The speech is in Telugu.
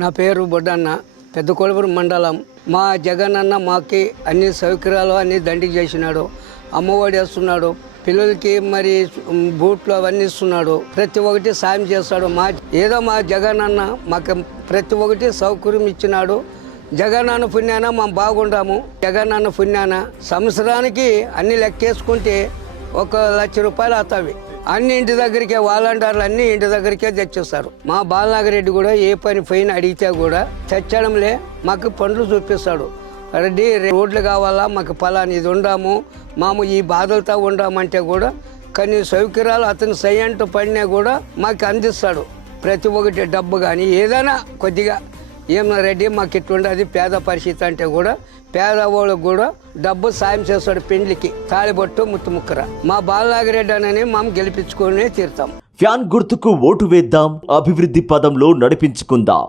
నా పేరు బొడ్డన్న, పెద్ద కొలుపురం మండలం. మా జగన్ అన్న మాకి అన్ని సౌకర్యాలు అన్ని దండికి చేసినాడు. అమ్మఒడి వేస్తున్నాడు, పిల్లలకి మరి బూట్లు అవన్నీ ఇస్తున్నాడు. ప్రతి ఒక్కటి సాయం చేస్తాడు. మా జగన్ అన్న మాకు ప్రతి ఒక్కటి సౌకర్యం ఇచ్చినాడు. జగన్ అన్న పుణ్యాన మేము బాగుండాము. జగన్ అన్న పుణ్యాన సంవత్సరానికి అన్ని లెక్కేసుకుంటే 1,00,000 రూపాయలు అవుతాయి. అన్ని ఇంటి దగ్గరికే వాలంటీర్లు అన్ని ఇంటి దగ్గరికే తెచ్చేస్తారు. మా బాలనాగిరెడ్డి కూడా ఏ పని పైన అడిగితే కూడా తెచ్చడంలే మాకు పనులు చూపిస్తాడు. రెడ్డి రోడ్లు కావాలా, మాకు పలాని ఇది ఉండాము, మాము ఈ బాధలతో ఉండామంటే కూడా కొన్ని సౌకర్యాలు అతను సైంట్ పడినా కూడా మాకు అందిస్తాడు. ప్రతి ఒక్కటి డబ్బు కానీ ఏదైనా కొద్దిగా ఏమన్నా రెడ్డి మాకు ఇట్లుండదు పేద పరిస్థితి అంటే కూడా పేదవాళ్ళకు కూడా డబ్బు సాయం చేస్తాడు. పెండ్లికి తాళిబొట్టు ముక్కర మా బాలనాగిరెడ్డి అని మనం గెలిపించుకొని తీరుతాం. ఫ్యాన్ గుర్తుకు ఓటు వేద్దాం, అభివృద్ధి పదంలో నడిపించుకుందాం.